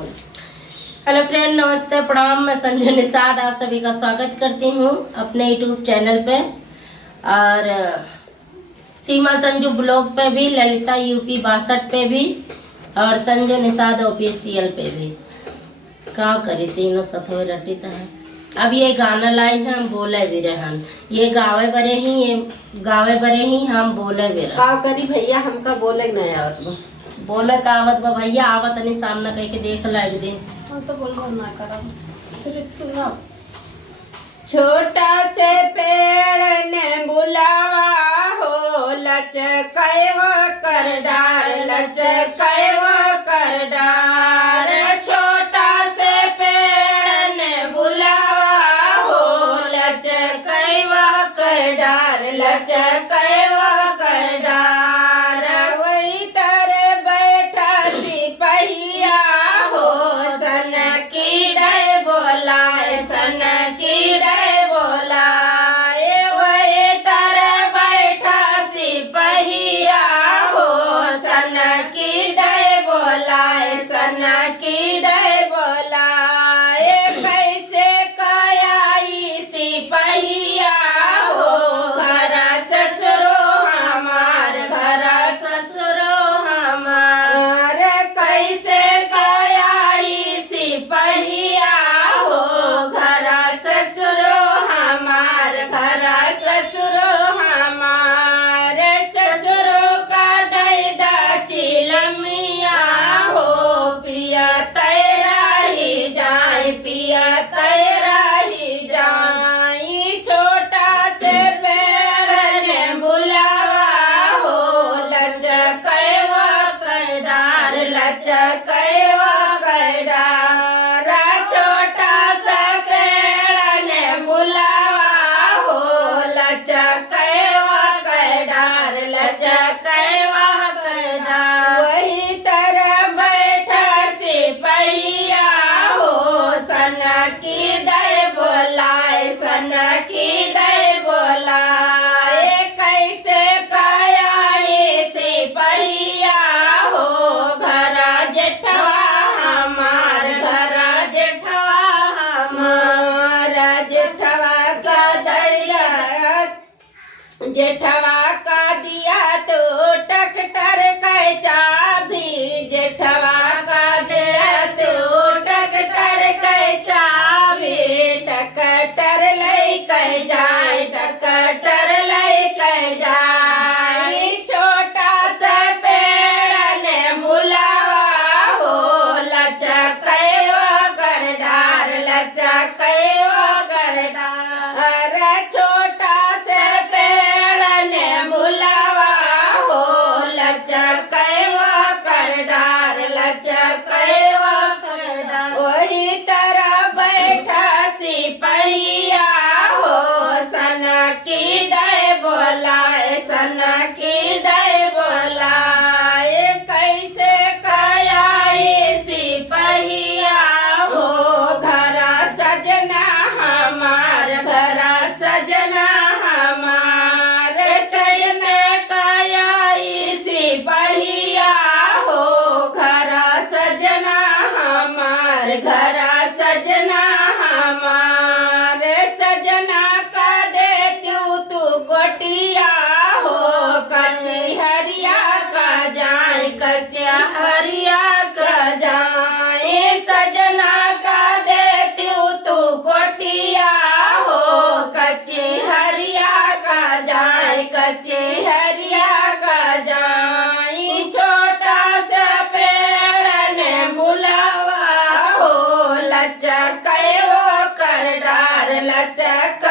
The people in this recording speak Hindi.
बोल। हेलो फ्रेंड, नमस्ते, प्रणाम। मैं संजू निषाद आप सभी का स्वागत करती हूँ अपने यूट्यूब चैनल पे और सीमा संजू ब्लॉग पे भी, ललिता यूपी 62 पे भी और संजू निषाद ऑफिशियल पे भी। का करी तीनों सथो रटी है। अब ये गाना लाइन हम बोले भी रहन, ये गावे बरे ही हम बोले भी रहन। का करी भैया, हमका बोले नहीं आवत बा। बोले का आवत बा भैया, आवत नहीं सामने कह के देख ला एक दिन। हम तो बोल ना करब, सिर्फ सुनो। छोटा से पेड़ ने बुलावा हो, लचकैवा कर डार, लचकैवा कर डार। छोटा से पेड़ ने बुलावा हो, लचकैवा कर डार, लचकैवा कर डार। वही तरह बैठा सिपहिया हो, सन की रे बोलाए, सन की रे बोलाए। वही तरह बैठा सिपहिया हो, सन की रे बोलाए, सन की रे बोलाए। कैसे कयाई सिपहिया हो, घर ससुरो हमार, घर ससुरो हमार। कैसे कयाई सिपहिया हो, घर ससुरो हमार, घर ससुरो हमार। ससुरो का दैदा चिलमिया हो, पिया तेरा ही जाए, पिया तेरा ही जाए। छोटा से पेड़ ने बुलावा हो, लचकैवा कर डार, लचकैवा कर डार। छोटा सा पेड़ ने बुलावा हो, लचकैवा कर डार, लचकैवा कर डार। वही तरह बैठा सिपहिया हो, सन की दे बोलाए, सन की दे बोलाए। कैसे कयाई सिपहिया हो, घर जेठवा हमार, घर जेठवा हमार। जेठवा का दैया, जेठवा का दिया तो टकटर कै चाबी, जेठवा का दिया तो टकटर कै चाबी। टकटर लै कै जाए, टकटर लै कै जाए। छोटा सा पेड़ ने बुलावा हो, लचकैवा कर डार, लचकैवा कर डार। छोटा से पेड़ ने बुलावा हो, लचकैवा कर डार, लचकैवा कर डार। वही तरह बैठा सिपहिया हो, सन की दे बोलाए, सन की दे बोलाए। कैसे कयाई सिपहिया हो, घर सजना हमार, घर सजना हमार। सजने कयाई सिपहिया हो, घर सजना हमार, घर सजना हमार। सजना का देत्यू तू गोटिया हो, कच्ची हरिया का जाए, कच्चा हरिया का जाए। सजना का देत्यू तू गोटिया हो, कच्ची हरिया का जाए, कच्ची हरिया का जाए। छोटा सा पेड़ ने बुलावा हो, लचकैवा कर डार, लचक